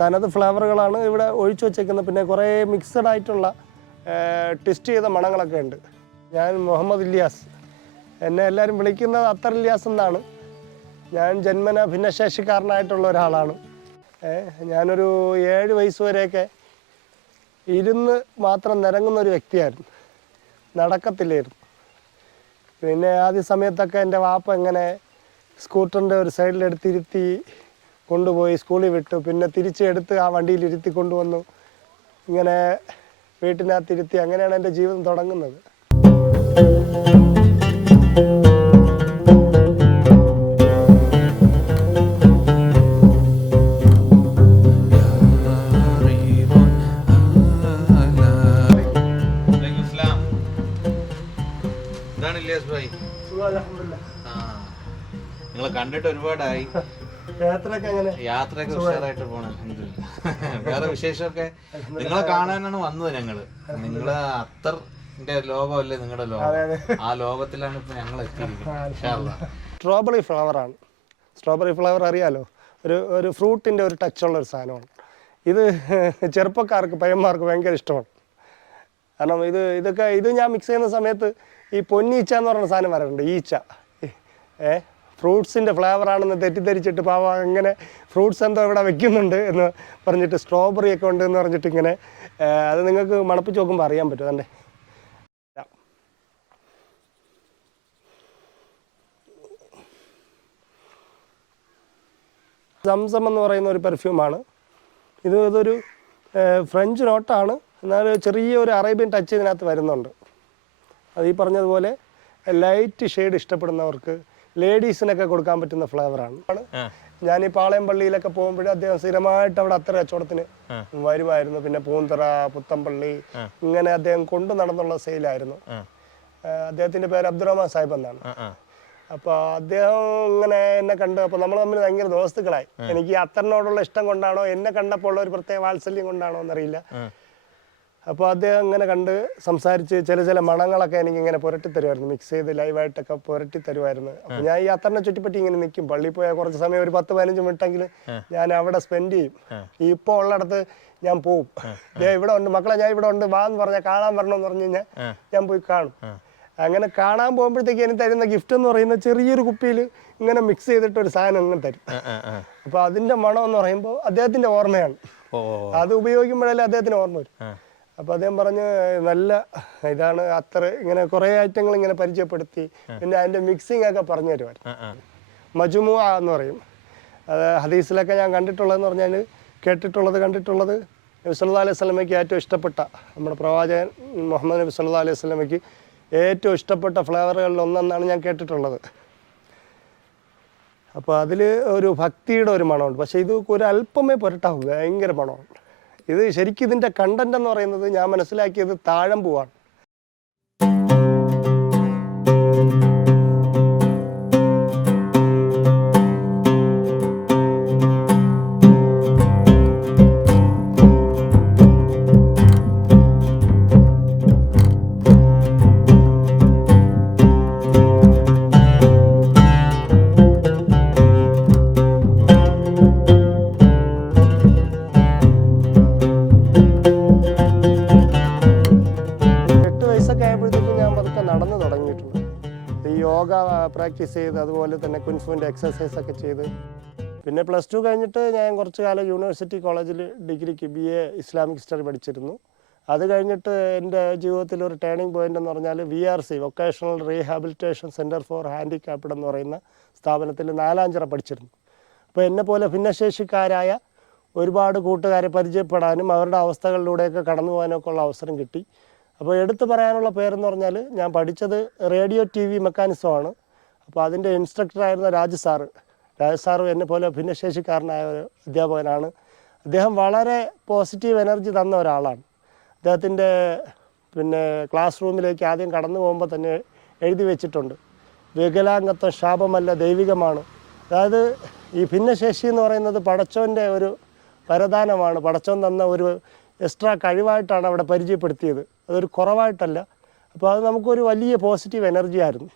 തനത് ഫ്ലേവറുകളാണ് ഇവിടെ ഒഴിച്ചു വച്ചേക്കുന്നത്. പിന്നെ കുറേ മിക്സഡ് ആയിട്ടുള്ള ട്വിസ്റ്റ് ചെയ്ത മണങ്ങളൊക്കെ ഉണ്ട്. ഞാൻ മുഹമ്മദ് ഇല്യാസ്, എന്നെ എല്ലാവരും വിളിക്കുന്നത് അത്തർ ഇല്യാസ് എന്നാണ്. ഞാൻ ജന്മന ഭിന്നശേഷിക്കാരനായിട്ടുള്ള ഒരാളാണ്. ഞാനൊരു 7 വയസ്സ് വരെയൊക്കെ ഇരുന്ന് മാത്രം നിരങ്ങുന്ന ഒരു വ്യക്തിയായിരുന്നു, നടക്കത്തില്ലായിരുന്നു. പിന്നെ ആദ്യ സമയത്തൊക്കെ എൻ്റെ വാപ്പ ഇങ്ങനെ സ്കൂട്ടറിൻ്റെ ഒരു സൈഡിലെടുത്തിരുത്തി കൊണ്ടുപോയി സ്കൂളിൽ വിട്ടു. പിന്നെ തിരിച്ചെടുത്ത് ആ വണ്ടിയിൽ ഇരുത്തി കൊണ്ടുവന്നു, ഇങ്ങനെ വീട്ടിനകത്തിരുത്തി. അങ്ങനെയാണ് എൻ്റെ ജീവിതം തുടങ്ങുന്നത്. നിങ്ങളെ കണ്ടിട്ട് ഒരുപാടായി. യാത്രയൊക്കെ ഉഷാറായിട്ട് പോണം. വേറെ വിശേഷമൊക്കെ നിങ്ങളെ കാണാനാണ് വന്നത് ഞങ്ങള്. നിങ്ങളെ അത്തറിന്റെ ലോകമല്ലേ നിങ്ങളുടെ ലോകം, ആ ലോകത്തിലാണ് ഇപ്പൊ ഞങ്ങൾ എത്തിയിരിക്കുന്നത്. സ്ട്രോബെറി ഫ്ലവറാണ്. സ്ട്രോബെറി ഫ്ലവർ അറിയാലോ, ഒരു ഫ്രൂട്ടിൻ്റെ ഒരു ടച്ചുള്ള ഒരു സാധനമാണ്. ഇത് ചെറുപ്പക്കാർക്ക് പയ്യന്മാർക്ക് ഭയങ്കര ഇഷ്ടമാണ്. കാരണം ഇത് ഞാൻ മിക്സ് ചെയ്യുന്ന സമയത്ത് ഈ പൊന്നീച്ച എന്ന് പറയുന്ന സാധനം വരാറുണ്ട്. ഈച്ച ഫ്രൂട്ട്സിൻ്റെ ഫ്ലേവറാണെന്ന് തെറ്റിദ്ധരിച്ചിട്ട് പാവം അങ്ങനെ ഫ്രൂട്ട്സ് എന്തോ ഇവിടെ വെക്കുന്നുണ്ട് എന്ന് പറഞ്ഞിട്ട് സ്ട്രോബെറി ഒക്കെ ഉണ്ട് എന്ന് പറഞ്ഞിട്ട് ഇങ്ങനെ അത് നിങ്ങൾക്ക് മണപ്പിച്ച് നോക്കുമ്പോൾ അറിയാൻ പറ്റും. തന്നെ സംസം എന്ന് പറയുന്ന ഒരു പെർഫ്യൂമാണ്. ഇതൊരു ഫ്രഞ്ച് നോട്ടാണ്, എന്നാൽ ചെറിയൊരു അറേബ്യൻ ടച്ച് ഇതിനകത്ത് വരുന്നുണ്ട്. അത് ഈ പറഞ്ഞതുപോലെ ലൈറ്റ് ഷെയ്ഡ് ഇഷ്ടപ്പെടുന്നവർക്ക്, ലേഡീസിനൊക്കെ കൊടുക്കാൻ പറ്റുന്ന ഫ്ലേവറാണ്. ഞാൻ ഈ പാളയം പള്ളിയിലൊക്കെ പോകുമ്പോഴേ അദ്ദേഹം സ്ഥിരമായിട്ട് അവിടെ അത്ര കച്ചവടത്തിന് വരുമായിരുന്നു. പിന്നെ പൂന്തറ, പുത്തമ്പള്ളി, ഇങ്ങനെ അദ്ദേഹം കൊണ്ടു നടന്നുള്ള സെയിലായിരുന്നു. അദ്ദേഹത്തിന്റെ പേര് അബ്ദുറഹ്മാൻ സാഹിബ് എന്നാണ്. അപ്പോൾ അദ്ദേഹം ഇങ്ങനെ എന്നെ കണ്ട്, അപ്പോൾ നമ്മൾ തമ്മിൽ ഭയങ്കര ദോസ്തുക്കളായി. എനിക്ക് ഈ അത്തറിനോടുള്ള ഇഷ്ടം കൊണ്ടാണോ എന്നെ കണ്ടപ്പോൾ ഉള്ള ഒരു പ്രത്യേക വാത്സല്യം കൊണ്ടാണോ എന്നറിയില്ല. അപ്പോൾ അദ്ദേഹം ഇങ്ങനെ കണ്ട് സംസാരിച്ച് ചില മണങ്ങളൊക്കെ എനിക്കിങ്ങനെ പുരട്ടി തരുമായിരുന്നു, മിക്സ് ചെയ്ത് ലൈവായിട്ടൊക്കെ പുരട്ടി തരുമായിരുന്നു. അപ്പോൾ ഞാൻ ഈ അത്തറിനെ ചുറ്റിപ്പറ്റി ഇങ്ങനെ നിൽക്കും. പള്ളിയിൽ പോയാൽ കുറച്ച് സമയം, ഒരു 10-15 മിനിറ്റെങ്കിൽ ഞാൻ അവിടെ സ്പെൻഡ് ചെയ്യും. ഈ ഇപ്പോൾ ഉള്ളിടത്ത് ഞാൻ പോവും. ഇവിടെ ഉണ്ട് മക്കളെ, ഞാൻ ഇവിടെ ഉണ്ട്, വാ എന്ന് പറഞ്ഞാൽ കാണാൻ വരണമെന്ന് പറഞ്ഞു കഴിഞ്ഞാൽ ഞാൻ പോയി കാണും. അങ്ങനെ കാണാൻ പോകുമ്പോഴത്തേക്ക് എനിക്ക് തരുന്ന ഗിഫ്റ്റ് എന്ന് പറയുന്നത് ചെറിയൊരു കുപ്പിയിൽ ഇങ്ങനെ മിക്സ് ചെയ്തിട്ട് ഒരു സാധനം ഇങ്ങനെ തരും. അപ്പോൾ അതിൻ്റെ മണം എന്ന് പറയുമ്പോൾ അദ്ദേഹത്തിൻ്റെ ഓർമ്മയാണ്. അത് ഉപയോഗിക്കുമ്പോഴല്ലേ അദ്ദേഹത്തിന് ഓർമ്മ വരും. അപ്പോൾ അദ്ദേഹം പറഞ്ഞ് നല്ല ഇതാണ് അത്തർ, ഇങ്ങനെ കുറേ ഐറ്റങ്ങൾ ഇങ്ങനെ പരിചയപ്പെടുത്തി. പിന്നെ അതിൻ്റെ മിക്സിംഗ് ഒക്കെ പറഞ്ഞു തരുമായിരുന്നു. മജുമുഅ എന്ന് പറയും. അത് ഹദീസിലൊക്കെ ഞാൻ കണ്ടിട്ടുള്ളതെന്ന് പറഞ്ഞാൽ, കണ്ടിട്ടുള്ളത് നബി സല്ലല്ലാഹു അലൈഹി വസല്ലമയ്ക്ക് ഏറ്റവും ഇഷ്ടപ്പെട്ട, നമ്മുടെ പ്രവാചകൻ മുഹമ്മദ് നബി സല്ലല്ലാഹു അലൈഹി വസല്ലമയ്ക്ക് ഏറ്റവും ഇഷ്ടപ്പെട്ട ഫ്ലേവറുകളിൽ ഒന്നെന്നാണ് ഞാൻ കേട്ടിട്ടുള്ളത്. അപ്പോൾ അതിൽ ഒരു ഭക്തിയുടെ ഒരു മണമുണ്ട്. പക്ഷേ ഇത് ഒരു അല്പമേ പുരട്ടാവും, ഭയങ്കര മണമുണ്ട്. ഇത് ശരിക്കും ഇതിൻ്റെ കണ്ടന്റ് എന്ന് പറയുന്നത് ഞാൻ മനസ്സിലാക്കിയത് താഴമ്പൂവാണ്. നടന്നു തുടങ്ങിയിട്ടുണ്ട്. ഈ യോഗ പ്രാക്ടീസ് ചെയ്ത്, അതുപോലെ തന്നെ കുൻഫുവിൻ്റെ എക്സസൈസ് ഒക്കെ ചെയ്ത്. പിന്നെ +2 കഴിഞ്ഞിട്ട് ഞാൻ കുറച്ച് കാലം യൂണിവേഴ്സിറ്റി കോളേജിൽ ഡിഗ്രിക്ക് BA ഇസ്ലാമിക് ഹിസ്റ്ററി പഠിച്ചിരുന്നു. അത് കഴിഞ്ഞിട്ട് എൻ്റെ ജീവിതത്തിൽ ഒരു ടേണിംഗ് പോയിൻ്റ് എന്ന് പറഞ്ഞാൽ VRC vocational rehabilitation centre for handicapped എന്ന് പറയുന്ന സ്ഥാപനത്തിൽ 4-ാം ചിറ പഠിച്ചിരുന്നു. അപ്പോൾ എന്നെപ്പോലെ ഭിന്നശേഷിക്കാരായ ഒരുപാട് കൂട്ടുകാരെ പരിചയപ്പെടാനും അവരുടെ അവസ്ഥകളിലൂടെയൊക്കെ കടന്നു പോകാനൊക്കെ ഉള്ള അവസരം കിട്ടി. അപ്പോൾ എടുത്തു പറയാനുള്ള പേരെന്ന് പറഞ്ഞാൽ, ഞാൻ പഠിച്ചത് റേഡിയോ TV മെക്കാനിസമാണ്. അപ്പോൾ അതിൻ്റെ ഇൻസ്ട്രക്ടറായിരുന്ന രാജ് സാറ് എന്നെ പോലെ ഭിന്നശേഷിക്കാരനായ ഒരു അധ്യാപകനാണ്. അദ്ദേഹം വളരെ പോസിറ്റീവ് എനർജി തന്ന ഒരാളാണ്. അദ്ദേഹത്തിൻ്റെ ക്ലാസ് റൂമിലേക്ക് ആദ്യം കടന്നു പോകുമ്പോൾ തന്നെ എഴുതി വെച്ചിട്ടുണ്ട്, വികലാംഗത്വം ശാപമല്ല ദൈവികമാണ്. അതായത് ഈ ഭിന്നശേഷി എന്ന് പറയുന്നത് പടച്ചോൻ്റെ ഒരു വരദാനമാണ്. പടച്ചോൻ തന്ന ഒരു എക്സ്ട്രാ കഴിവായിട്ടാണ് അവിടെ പരിചയപ്പെടുത്തിയത്, അതൊരു കുറവായിട്ടല്ല. അപ്പോൾ അത് നമുക്കൊരു വലിയ പോസിറ്റീവ് എനർജി ആയിരുന്നു.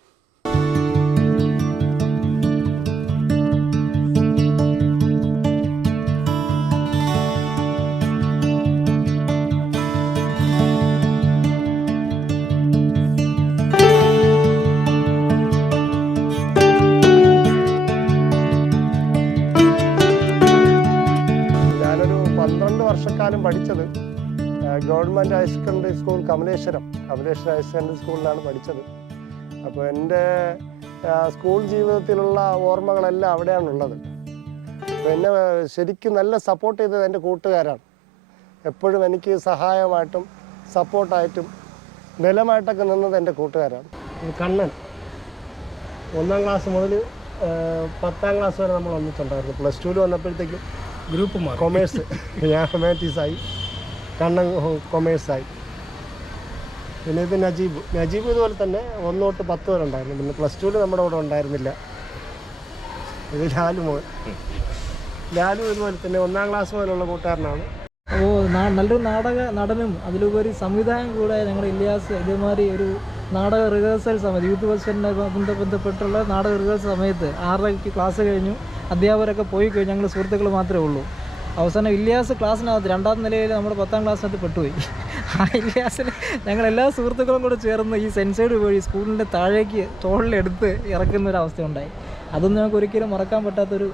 Government higher secondary school Kamaleswaram higher secondary സ്കൂളിലാണ് പഠിച്ചത്. അപ്പോൾ എൻ്റെ സ്കൂൾ ജീവിതത്തിലുള്ള ഓർമ്മകളെല്ലാം അവിടെയാണുള്ളത്. അപ്പോൾ എന്നെ ശരിക്കും നല്ല സപ്പോർട്ട് ചെയ്തത് എൻ്റെ കൂട്ടുകാരാണ്. എപ്പോഴും എനിക്ക് സഹായമായിട്ടും സപ്പോർട്ടായിട്ടും ബലമായിട്ടൊക്കെ നിന്നത് എൻ്റെ കൂട്ടുകാരാണ്. കണ്ണൻ 1ാം ക്ലാസ് മുതൽ 10ാം ക്ലാസ് വരെ നമ്മൾ ഒന്നിച്ചുണ്ടായിരുന്നു. +2 വന്നപ്പോഴത്തേക്കും ഗ്രൂപ്പ് മാറി. കൊമേഴ്സ്, ഞാൻ ഹ്യൂമാനിറ്റീസായി, കണ്ണൻ കൊമേഴ്സായി. പിന്നെ ഇത് നജീബ് ഇതുപോലെ തന്നെ 1 തൊട്ട് 10 വരെ ഉണ്ടായിരുന്നു. പിന്നെ +2 നമ്മുടെ കൂടെ ഉണ്ടായിരുന്നില്ല. ഇത് ലാലു ഇതുപോലെ തന്നെ 1ാം ക്ലാസ് മുതലുള്ള കൂട്ടുകാരനാണ്. നല്ലൊരു നടനും അതിലുപരി സംവിധാനം കൂടെ ഞങ്ങൾ ഇല്യാസ് ഇതേമാതിരി ഒരു നാടക റിഹേഴ്സൽ സമയത്ത് യൂത്ത് ഫെസ്റ്റിനെ ബന്ധപ്പെട്ടുള്ള നാടക റിഹേഴ്സൽ സമയത്ത് 6:30 ക്ലാസ് കഴിഞ്ഞു, അധ്യാപകരൊക്കെ പോയി കഴിഞ്ഞു, ഞങ്ങൾ സുഹൃത്തുക്കൾ മാത്രമേ ഉള്ളൂ. അവസാനം ഇല്യാസ് ക്ലാസ്സിനകത്ത് 2ാം നിലയിൽ നമ്മുടെ 10ാം ക്ലാസ്സിനകത്ത് പെട്ടുപോയി. ആ ഇല്യാസിന് ഞങ്ങളെല്ലാ സുഹൃത്തുക്കളും കൂടെ ചേർന്ന് ഈ സെൻസൈഡ് വഴി സ്കൂളിൻ്റെ താഴേക്ക് തോളിലെടുത്ത് ഇറക്കുന്ന ഒരു അവസ്ഥ ഉണ്ടായി. അതൊന്നും ഞങ്ങൾക്ക് ഒരിക്കലും മറക്കാൻ പറ്റാത്തൊരു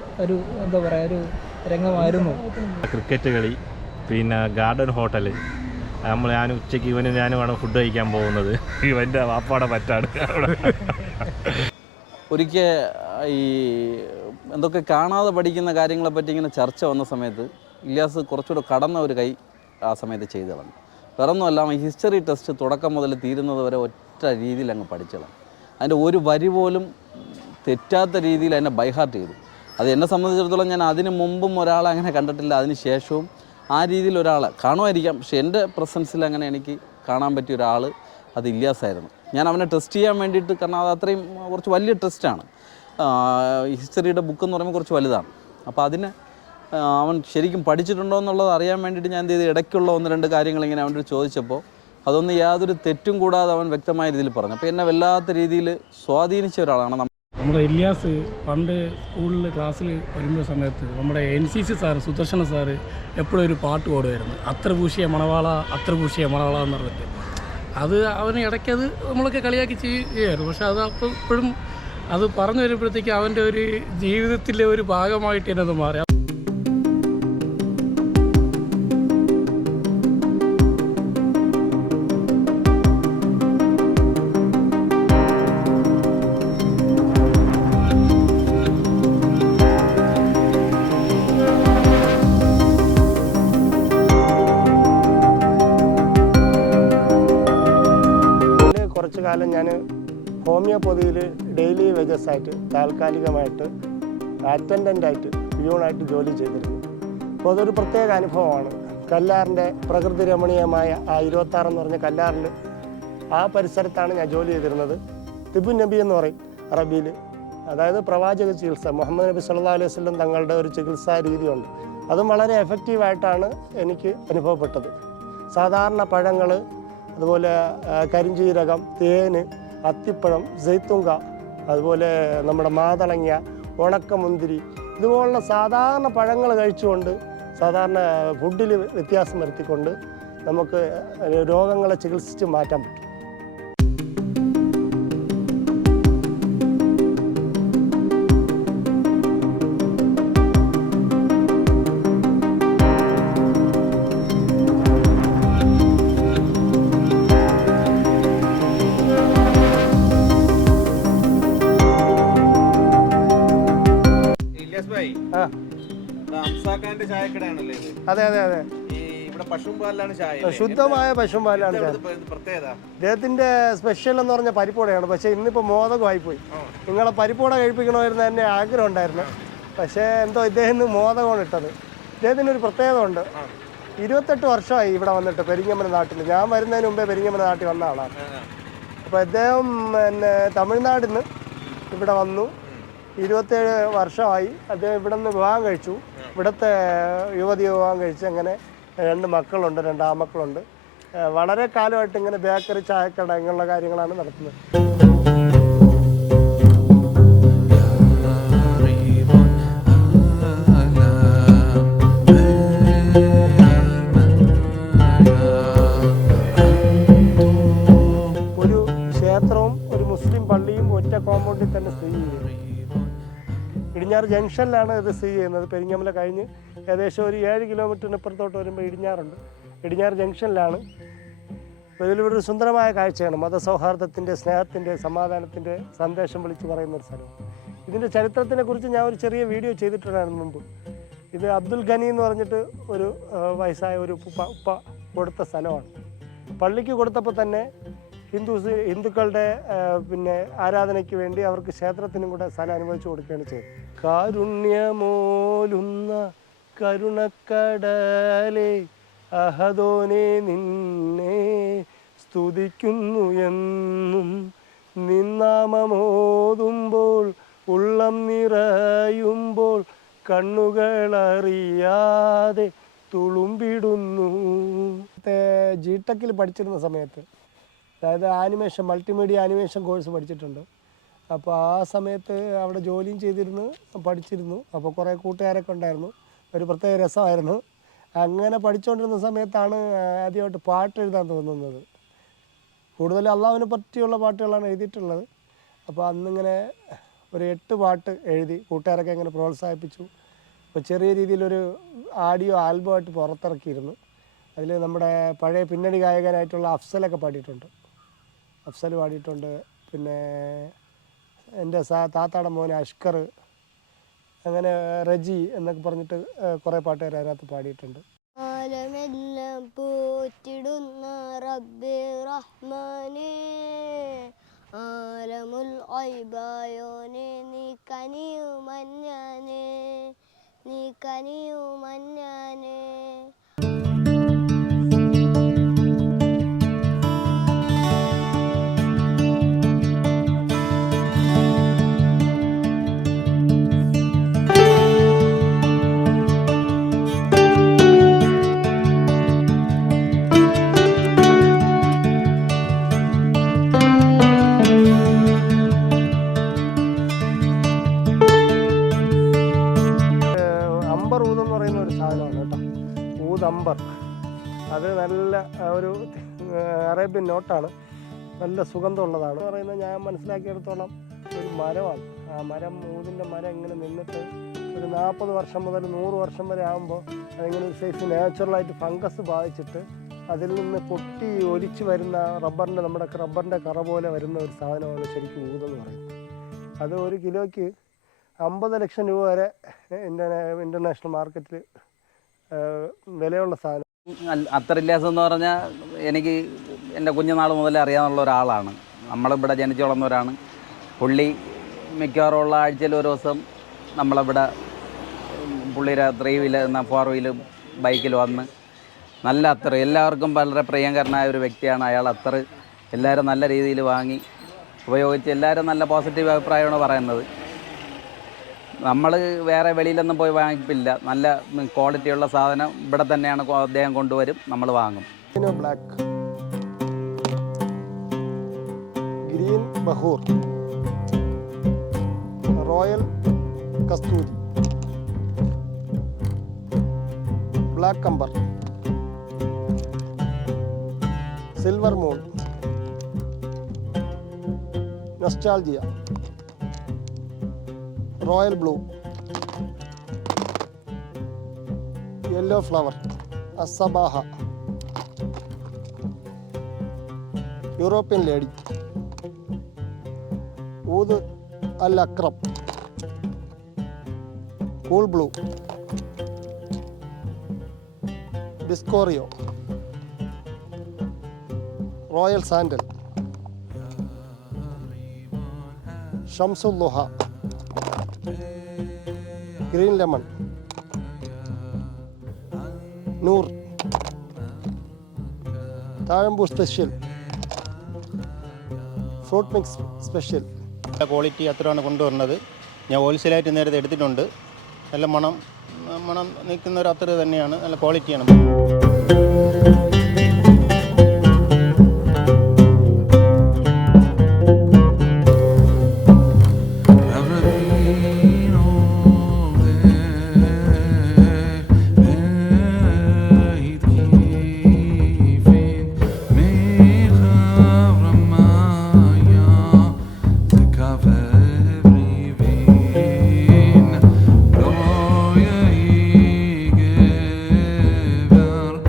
എന്താ പറയുക ഒരു രംഗമായിരുന്നു. ക്രിക്കറ്റ് കളി, പിന്നെ ഗാർഡൻ ഹോട്ടൽ, ഞാൻ ഉച്ചയ്ക്ക് ഞാനുമാണ് ഫുഡ് കഴിക്കാൻ പോകുന്നത്. ഇവൻ്റെ വാപ്പാടെ പറ്റാണ് അവിടെ. ഒരിക്കൽ ഈ എന്തൊക്കെ കാണാതെ പഠിക്കുന്ന കാര്യങ്ങളെപ്പറ്റി ഇങ്ങനെ ചർച്ച വന്ന സമയത്ത് ഇല്യാസ് കുറച്ചുകൂടെ കടന്ന ഒരു കൈ ആ സമയത്ത് ചെയ്തു കളഞ്ഞു. വേറൊന്നുമല്ല, ഹിസ്റ്ററി ടെസ്റ്റ് തുടക്കം മുതൽ തീരുന്നത് വരെ ഒറ്റ രീതിയിൽ അങ്ങ് പഠിച്ചതാണ്. അതിൻ്റെ ഒരു വരി പോലും തെറ്റാത്ത രീതിയിൽ എന്നെ ബൈഹാർട്ട് ചെയ്തു. അത് എന്നെ സംബന്ധിച്ചിടത്തോളം ഞാൻ അതിന് മുമ്പും ഒരാളെ അങ്ങനെ കണ്ടിട്ടില്ല, അതിന് ശേഷവും ആ രീതിയിൽ ഒരാളെ കാണുമായിരിക്കാം. പക്ഷേ എൻ്റെ പ്രസൻസിൽ അങ്ങനെ എനിക്ക് കാണാൻ പറ്റിയ ഒരാൾ അത് ഇല്യാസായിരുന്നു. ഞാൻ അവനെ ടെസ്റ്റ് ചെയ്യാൻ വേണ്ടിയിട്ട്, കാരണം അത് അത്രയും കുറച്ച് വലിയ ടെസ്റ്റാണ്. ഹിസ്റ്ററിയുടെ ബുക്ക് എന്ന് പറയുമ്പോൾ കുറച്ച് വലുതാണ്. അപ്പോൾ അതിന് അവൻ ശരിക്കും പഠിച്ചിട്ടുണ്ടോ എന്നുള്ളത് അറിയാൻ വേണ്ടിയിട്ട് ഞാൻ എന്ത് ചെയ്ത് ഇടയ്ക്കുള്ള 1-2 കാര്യങ്ങൾ ഇങ്ങനെ അവൻ്റെ ചോദിച്ചപ്പോൾ അതൊന്നും യാതൊരു തെറ്റും കൂടാതെ അവൻ വ്യക്തമായ രീതിയിൽ പറഞ്ഞു. അപ്പോൾ എന്നെ വല്ലാത്ത രീതിയിൽ സ്വാധീനിച്ച ഒരാളാണ്. നമ്മുടെ ഇല്യാസ് പണ്ട് സ്കൂളിൽ ക്ലാസ്സിൽ വരുന്ന സമയത്ത് നമ്മുടെ NCC സാറ് സുദർശന സാറ് എപ്പോഴും ഒരു പാട്ട് പാടുമായിരുന്നു, അത്ര പൂശിയ മണവാള എന്ന് പറഞ്ഞിട്ട്. അത് അവന് ഇടയ്ക്കത് നമ്മളൊക്കെ കളിയാക്കി ചെയ്യുമായിരുന്നു. പക്ഷെ അത് അപ്പോൾ ഇപ്പോഴും അത് പറഞ്ഞു വരുമ്പോഴത്തേക്ക് അവൻ്റെ ഒരു ജീവിതത്തിലെ ഒരു ഭാഗമായിട്ട് തന്നെ അത് മാറി. കുറച്ച് കാലം ഞാൻ ഹോമിയോപ്പതിയിൽ ഡെയിലി വേജസായിട്ട് താൽക്കാലികമായിട്ട് അറ്റൻഡൻ്റായിട്ട് പ്യൂണായിട്ട് ജോലി ചെയ്തിരുന്നു. അപ്പോൾ അതൊരു പ്രത്യേക അനുഭവമാണ്. കല്ലാറിൻ്റെ പ്രകൃതി രമണീയമായ ആ 26 എന്ന് പറഞ്ഞ കല്ലാറിൽ ആ പരിസരത്താണ് ഞാൻ ജോലി ചെയ്തിരുന്നത്. തിബു നബി എന്ന് പറയും അറബിയിൽ, അതായത് പ്രവാചക ചികിത്സ. മുഹമ്മദ് നബി സല്ലല്ലാഹു അലൈഹി വസല്ലം തങ്ങളുടെ ഒരു ചികിത്സാ രീതിയുണ്ട്. അതും വളരെ എഫക്റ്റീവായിട്ടാണ് എനിക്ക് അനുഭവപ്പെട്ടത്. സാധാരണ പഴങ്ങൾ, അതുപോലെ കരിഞ്ചീരകം, തേന്, അത്തിപ്പഴം, ജൈത്തുങ്ക, അതുപോലെ നമ്മുടെ മാതളങ്ങ, ഉണക്കമുന്തിരി, ഇതുപോലുള്ള സാധാരണ പഴങ്ങൾ കഴിച്ചുകൊണ്ട്, സാധാരണ ഫുഡിൽ വ്യത്യാസം വരുത്തിക്കൊണ്ട് നമുക്ക് രോഗങ്ങളെ ചികിത്സിച്ച് മാറ്റാൻ പറ്റും. അതെ അതെ അതെ, ശുദ്ധമായ പശുമ്പാലാണ്. ഇദ്ദേഹത്തിന്റെ സ്പെഷ്യൽ എന്ന് പറഞ്ഞ പരിപ്പോടയാണ്. പക്ഷെ ഇന്നിപ്പോ മോദകമായി പോയി. നിങ്ങളെ പരിപ്പോട കഴിപ്പിക്കണമായിരുന്നു എന്നെ ആഗ്രഹം ഉണ്ടായിരുന്നു. പക്ഷേ എന്തോ ഇദ്ദേഹത്തിന് മോദകമാണ് ഇട്ടത്. ഇദ്ദേഹത്തിന് ഒരു പ്രത്യേകത ഉണ്ട്. 28 വർഷമായി ഇവിടെ വന്നിട്ട് പെരിങ്ങമന നാട്ടിൽ. ഞാൻ വരുന്നതിന് മുമ്പേ പെരിങ്ങമന നാട്ടിൽ വന്ന ആളാണ്. അപ്പോൾ അദ്ദേഹം പിന്നെ തമിഴ്നാട്ടിൽ നിന്ന് ഇവിടെ വന്നു. 27 വർഷമായി. അദ്ദേഹം ഇവിടെ നിന്ന് വിവാഹം കഴിച്ചു. ഇവിടുത്തെ യുവതിയെ വിവാഹം കഴിച്ച് അങ്ങനെ 2 മക്കളുണ്ട്, 2 ആമക്കളുണ്ട്. വളരെ കാലമായിട്ട് ഇങ്ങനെ ബേക്കറി, ചായക്കട ഇങ്ങനെയുള്ള കാര്യങ്ങളാണ് നടത്തുന്നത്. ഒരു ക്ഷേത്രവും ഒരു മുസ്ലിം പള്ളിയും ഒറ്റ കോമ്പൗണ്ടിൽ തന്നെ സ്ഥിതി ചെയ്യുന്നു. ഇടിഞ്ഞാറ് ജംഗ്ഷനിലാണ് ഇത് സ്ഥിതി ചെയ്യുന്നത്. പെരിങ്ങമല കഴിഞ്ഞ് ഏകദേശം ഒരു 7 കിലോമീറ്ററിന് ഇപ്പുറത്തോട്ട് വരുമ്പോൾ ഇടിഞ്ഞാറുണ്ട്. ഇടിഞ്ഞാറ് ജംഗ്ഷനിലാണ് ഇതിലൊരു സുന്ദരമായ കാഴ്ചയാണ്. മതസൗഹാർദ്ദത്തിൻ്റെ, സ്നേഹത്തിൻ്റെ, സമാധാനത്തിൻ്റെ സന്ദേശം വിളിച്ച് പറയുന്ന ഒരു സ്ഥലം. ഇതിൻ്റെ ചരിത്രത്തിനെക്കുറിച്ച് ഞാൻ ഒരു ചെറിയ വീഡിയോ ചെയ്തിട്ടുണ്ടായിരുന്നു മുമ്പ്. ഇത് അബ്ദുൽ ഖനി എന്ന് പറഞ്ഞിട്ട് ഒരു വയസ്സായ ഒരു ഉപ്പ കൊടുത്ത സ്ഥലമാണ്. പള്ളിക്ക് കൊടുത്തപ്പോൾ തന്നെ ഹിന്ദുക്കളുടെ പിന്നെ ആരാധനയ്ക്ക് വേണ്ടി അവർക്ക് ക്ഷേത്രത്തിനും കൂടെ സ്ഥലം അനുവദിച്ചു കൊടുക്കുകയാണ് ചെയ്തത്. കാരുണ്യമോലുന്ന കരുണക്കടലേ അഹദോനെ നിന്നെ സ്തുതിക്കുന്നു എന്നും, നിന്നാമമോതുമ്പോൾ ഉള്ളം നിറയുമ്പോൾ കണ്ണുകളറിയാതെ തുളുമ്പിടുന്നു. ജിടെക്കിൽ പഠിച്ചിരുന്ന സമയത്ത്, അതായത് ആനിമേഷൻ, മൾട്ടിമീഡിയ ആനിമേഷൻ കോഴ്സ് പഠിച്ചിട്ടുണ്ട്. അപ്പോൾ ആ സമയത്ത് അവിടെ ജോലിയും ചെയ്തിരുന്നു, പഠിച്ചിരുന്നു. അപ്പോൾ കുറേ കൂട്ടുകാരൊക്കെ ഉണ്ടായിരുന്നു. ഒരു പ്രത്യേക രസമായിരുന്നു. അങ്ങനെ പഠിച്ചുകൊണ്ടിരുന്ന സമയത്താണ് ആദ്യമായിട്ട് പാട്ട് എഴുതാൻ തോന്നുന്നത്. കൂടുതലും അള്ളാഹുവിനെ പറ്റിയുള്ള പാട്ടുകളാണ് എഴുതിയിട്ടുള്ളത്. അപ്പോൾ അന്നിങ്ങനെ ഒരു 8 പാട്ട് എഴുതി കൂട്ടുകാരൊക്കെ ഇങ്ങനെ പ്രോത്സാഹിപ്പിച്ചു. അപ്പോൾ ചെറിയ രീതിയിലൊരു ആഡിയോ ആൽബമായിട്ട് പുറത്തിറക്കിയിരുന്നു. അതിൽ നമ്മുടെ പഴയ പിന്നണി ഗായകനായിട്ടുള്ള അഫ്സലൊക്കെ പാടിയിട്ടുണ്ട്. അഫ്സൽ പാടിയിട്ടുണ്ട്. പിന്നെ എൻ്റെ താത്താടെ മോനെ അഷ്കർ, അങ്ങനെ റജി എന്നൊക്കെ പറഞ്ഞിട്ട് കുറേ പാട്ടുകാർ അതിനകത്ത് പാടിയിട്ടുണ്ട്. ആലമെല്ലാം പോറ്റിടുന്ന റബ്ബേ റഹ്മാനേ, ആലമുൽ ഐബായോനെ നീ കനിയുമഞ്ഞാനേ, നീ കനിയുമഞ്ഞാനേ. അമ്പർ, അത് നല്ല ഒരു അറേബ്യൻ നോട്ടാണ്. നല്ല സുഗന്ധമുള്ളതാണ് പറയുന്നത്. ഞാൻ മനസ്സിലാക്കിയെടുത്തോളം ഒരു മരമാണ്. ആ മരം, ഊതിൻ്റെ മരം ഇങ്ങനെ നിന്നിട്ട് ഒരു 40 വർഷം മുതൽ 100 വർഷം വരെ ആകുമ്പോൾ അതിങ്ങനെ ഒരു സൈസ് നാച്ചുറലായിട്ട് ഫംഗസ് ബാധിച്ചിട്ട് അതിൽ നിന്ന് പൊട്ടി ഒലിച്ച് വരുന്ന നമ്മുടെ റബ്ബറിൻ്റെ കറ പോലെ വരുന്ന ഒരു സാധനമാണ് ശരിക്കും ഊതെന്ന് പറയുന്നത്. അത് 1 കിലോയ്ക്ക് 50 ലക്ഷം രൂപ വരെ ഇൻ്റർനാഷണൽ മാർക്കറ്റിൽ വിലയുള്ള സാധനം. അത്തർ ഇല്യാസ് എന്ന് പറഞ്ഞാൽ എനിക്ക് എൻ്റെ കുഞ്ഞുനാൾ മുതലേ അറിയാവുന്ന ഒരാളാണ്. നമ്മളിവിടെ ജനിച്ചു വളർന്നവരാണ്. പുള്ളി മിക്കവാറുമുള്ള ആഴ്ചയിൽ ഒരു ദിവസം നമ്മളിവിടെ പുള്ളിയുടെ 3 വീല് 4 വീല് ബൈക്കിൽ വന്ന് നല്ല അത്തർ, എല്ലാവർക്കും വളരെ പ്രിയങ്കരനായ ഒരു വ്യക്തിയാണ് അയാൾ. അത്തർ എല്ലാവരും നല്ല രീതിയിൽ വാങ്ങി ഉപയോഗിച്ച് എല്ലാവരും നല്ല പോസിറ്റീവ് അഭിപ്രായമാണ് പറയുന്നത്. നമ്മൾ വേറെ വെളിയിലൊന്നും പോയി വാങ്ങിപ്പില്ല. നല്ല ക്വാളിറ്റിയുള്ള സാധനം ഇവിടെ തന്നെയാണ് അദ്ദേഹം കൊണ്ടുവരും, നമ്മൾ വാങ്ങും. ബ്ലാക്ക്, ഗ്രീൻ ബഹൂർ, royal Kasturi, black amber, silver moon, nostalgia, royal blue, yellow flower, അസബാഹ, യൂറോപ്യൻ ലേഡി, ഊദ് അൽ അക്രം, കൂൾ ബ്ലൂ, ബിസ്കോറിയോ, റോയൽ സാൻഡൽ, ഷംസുൽ ലുഹ, ഗ്രീൻ ലെമൺ, നൂർ, Thazhampoo special, fruit mix special. Quality അത്രയാണ് കൊണ്ടുവരുന്നത്. ഞാൻ ഹോൾസെയിലായിട്ട് നേരത്തെ എടുത്തിട്ടുണ്ട്. നല്ല മണം നിൽക്കുന്ന ഒരു അത്ര തന്നെയാണ്, നല്ല ക്വാളിറ്റിയാണ്. Lo